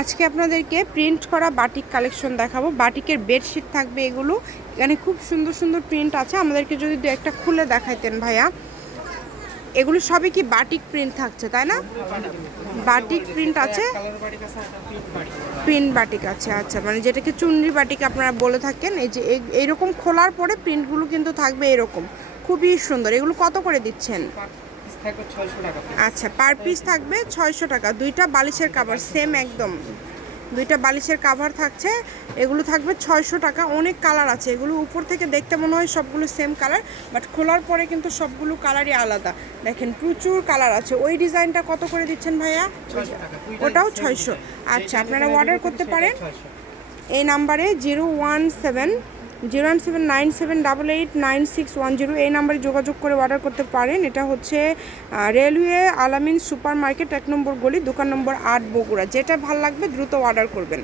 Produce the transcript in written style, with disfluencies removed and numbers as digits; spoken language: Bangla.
আজকে আপনাদেরকে প্রিন্ট করা বাটিক কালেকশন দেখাবো। বাটিকের বেডশিট থাকবে এগুলো। এখানে খুব সুন্দর সুন্দর প্রিন্ট আছে। আমাদেরকে যদি দু একটা খুলে দেখাইতেন ভাইয়া। এগুলো সবই কি বাটিক প্রিন্ট থাকছে তাই না? বাটিক প্রিন্ট আছে, প্রিন্ট বাটিক আছে। আচ্ছা, মানে যেটাকে চুনরি বাটিক আপনারা বলে থাকেন। এই যে এইরকম খোলার পরে প্রিন্টগুলো কিন্তু থাকবে এরকম, খুবই সুন্দর। এগুলো কত করে দিচ্ছেন? আচ্ছা, পার পিস থাকবে 600 টাকা। দুইটা বালিশের কাভার সেম একদম, দুইটা বালিশের কাভার থাকছে। এগুলো থাকবে 600 টাকা। অনেক কালার আছে এগুলো। উপর থেকে দেখতে মনে হয় সবগুলো সেম কালার, বাট খোলার পরে কিন্তু সবগুলো কালারই আলাদা। দেখেন প্রচুর কালার আছে। ওই ডিজাইনটা কত করে দিচ্ছেন ভাইয়া? ওটাও 600। আচ্ছা, আপনারা অর্ডার করতে পারেন এই নাম্বারে 01797889610। এই নাম্বারে যোগাযোগ করে অর্ডার করতে পারেন। এটা হচ্ছে রেলওয়ে আলামিন সুপার মার্কেট 1 নম্বর গলি, দোকান নম্বর 8 বগুড়া। যেটা ভালো লাগবে দ্রুত অর্ডার করবেন।